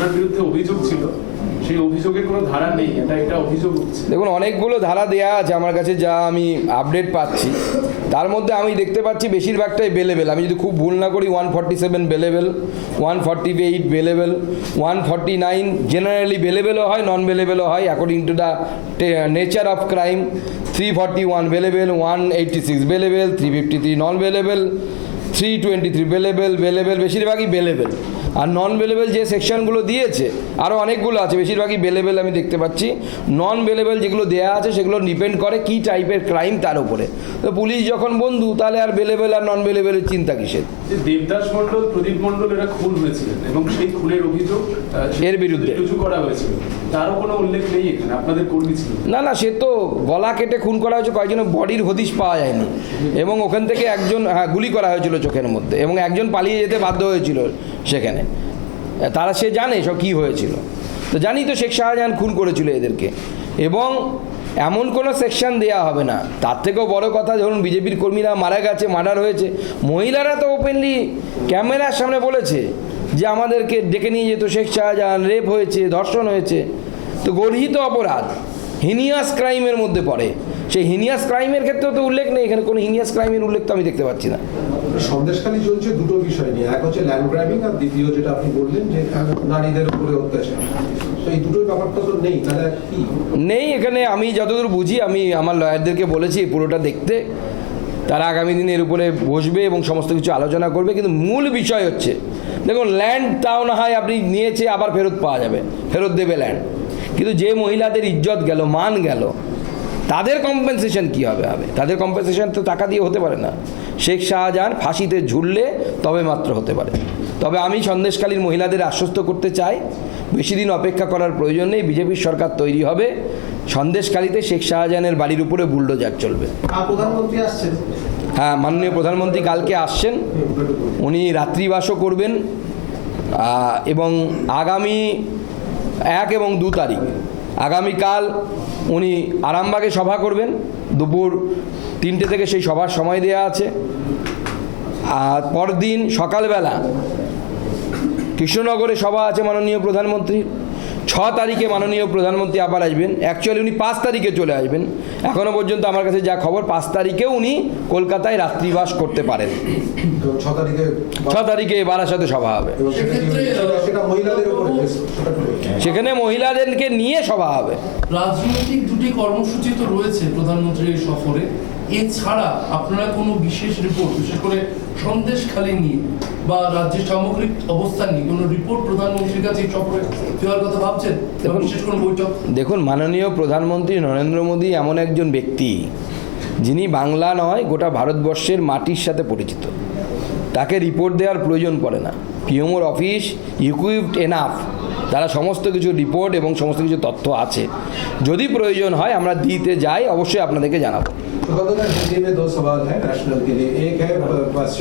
ওনার বিরুদ্ধে অভিযোগ ছিল, সেই অভিযোগে কোনো ধারা নেই, এটা অভিযোগ হচ্ছে। দেখুন, অনেকগুলো ধারা দেওয়া আছে আমার কাছে, যা আমি আপডেট পাচ্ছি। তার মধ্যে আমি দেখতে পাচ্ছি বেশিরভাগটাই বেলেবেল। আমি যদি খুব ভুল না করি 147 বেলেবেল, 148 বেলেবেল, 149 জেনারেলি বেলেবেলও হয়, নন বেলেবেলও হয় according to the nature of crime, 341 bailable, 186 bailable, 353 non bailable, 323 bailable. বেশিরভাগই বেলেবেল। আর নন বেলেবেল যে সেকশনগুলো দিয়েছে আরও অনেকগুলো আছে, বেশিরভাগই বেলেবেল আমি দেখতে পাচ্ছি। নন বেলেবেল যেগুলো দেওয়া আছে সেগুলো ডিপেন্ড করে কী টাইপের ক্রাইম তার উপরে। তো পুলিশ যখন বন্ধু, তাহলে আর বেলেবেল আর নন বেলেবেলের চিন্তা কিসের? দেবদাস মণ্ডল, প্রদীপ মণ্ডল এরা খুন হয়েছিলেন এবং সেই খুনের অভিযোগ এর বিরুদ্ধে রুজু করা হয়েছিল, তারও কোনো উল্লেখ নেই এখানে। আপনাদের কর্মী ছিল না, সে তো গলা কেটে খুন করা হয়েছে, কয়েকজন বডির হদিশ পাওয়া যায়নি, এবং ওখান থেকে একজন গুলি করা হয়েছিল চোখের মধ্যে, এবং একজন পালিয়ে যেতে বাধ্য হয়েছিল সেখানে। তারা সে জানে সব কী হয়েছিল। তো জানি তো শেখ শাহজাহান খুন করেছিল এদেরকে, এবং এমন কোনো সেকশন দেয়া হবে না। তার থেকেও বড় কথা, ধরুন বিজেপির কর্মীরা মারা গেছে, মার্ডার হয়েছে, মহিলারা তো ওপেনলি ক্যামেরার সামনে বলেছে যে আমাদেরকে ডেকে নিয়ে যেত শেখ শাহজাহান, রেপ হয়েছে, ধর্ষণ হয়েছে। তো গর্হিত অপরাধ, হিনিয়াস ক্রাইমের মধ্যে পড়ে। সেই হিনিয়াস ক্রাইমের ক্ষেত্রেও তো উল্লেখ নেই এখানে, কোনো হিনিয়াস ক্রাইমের উল্লেখ তো আমি দেখতে পাচ্ছি না। সন্দেশখালী চলছে দুটো বিষয় নিয়ে, এক হচ্ছে ল্যান্ড গ্র্যাবিং, আর দ্বিতীয় যেটা আপনি বললেন যে নারীদের উপরে অত্যাচার। তো এই দুটোই ব্যাপারটা তো নেই, তাহলে কি নেই এখানে? আমি যতদূর বুঝি, আমি আমার লয়ারদেরকে বলেছি পুরোটা দেখতে, তারা আগামী দিনে এর উপরে বসবে এবং সমস্ত কিছু আলোচনা করবে। কিন্তু মূল বিষয় হচ্ছে, দেখুন, ল্যান্ড তাও না হয় আপনি নিয়েছে আবার ফেরত পাওয়া যাবে, ফেরত দেবে ল্যান্ড, কিন্তু যে মহিলাদের ইজ্জত গেল, মান গেল, তাদের কম্পেনসেশন কী হবে? তাদের কম্পেনসেশন তো টাকা দিয়ে হতে পারে না। শেখ শাহজাহান ফাঁসিতে ঝুললে তবে মাত্র হতে পারে। তবে আমি সন্দেশখালীর মহিলাদের আশ্বস্ত করতে চাই, বেশি দিন অপেক্ষা করার প্রয়োজন নেই। বিজেপির সরকার তৈরি হবে, সন্দেশখালীতে শেখ শাহজাহানের বাড়ির উপরে বুলডোজার চলবে। প্রধানমন্ত্রী আসছেন? হ্যাঁ, মাননীয় প্রধানমন্ত্রী কালকে আসছেন, উনি রাত্রিবাসও করবেন, এবং আগামী 1 এবং 2 তারিখ, আগামীকাল উনি আরামবাগে সভা করবেন, দুপুর 3টে থেকে সেই সভার সময় দেওয়া আছে। আর পরদিন সকালবেলা কৃষ্ণনগরে সভা আছে মাননীয় প্রধানমন্ত্রীর। 6 তারিখে মাননীয় প্রধানমন্ত্রী আবার আসবেন। অ্যাকচুয়ালি উনি 5 তারিখে চলে আসবেন, এখনও পর্যন্ত আমার কাছে যা খবর 5 তারিখেও উনি কলকাতায় রাত্রিবাস করতে পারেন। 6 তারিখে বারাসাতে সভা হবে, সেখানে মহিলাদেরকে নিয়ে সভা হবে। রাজনৈতিক দুটি কর্মসূচি তো রয়েছে প্রধানমন্ত্রীর এই সফরে, এছাড়া আপনারা কোনো বিশেষ রিপোর্ট, বিশেষ করে সন্দেশখালী নিয়ে বা রাজ্যের সামগ্রিক অবস্থান নিয়ে কোনো রিপোর্ট প্রধানমন্ত্রীর কাছে এই সফরে দেওয়ার কথা ভাবছেন? বিশেষ কোনো বৈঠক? দেখুন, মাননীয় প্রধানমন্ত্রী নরেন্দ্র মোদী এমন একজন ব্যক্তি যিনি বাংলা নয় গোটা ভারতবর্ষের মাটির সাথে পরিচিত। তাকে রিপোর্ট দেওয়ার প্রয়োজন পড়ে না। পিএমওর অফিস ইকুইপড এনাফ, তারা সমস্ত কিছু রিপোর্ট এবং সমস্ত কিছু তথ্য আছে। যদি প্রয়োজন হয় আমরা দিতে যাই, অবশ্যই আপনাদেরকে জানাবো। तो दो सवाल है नेशनल के लिए। एक है पश्चिम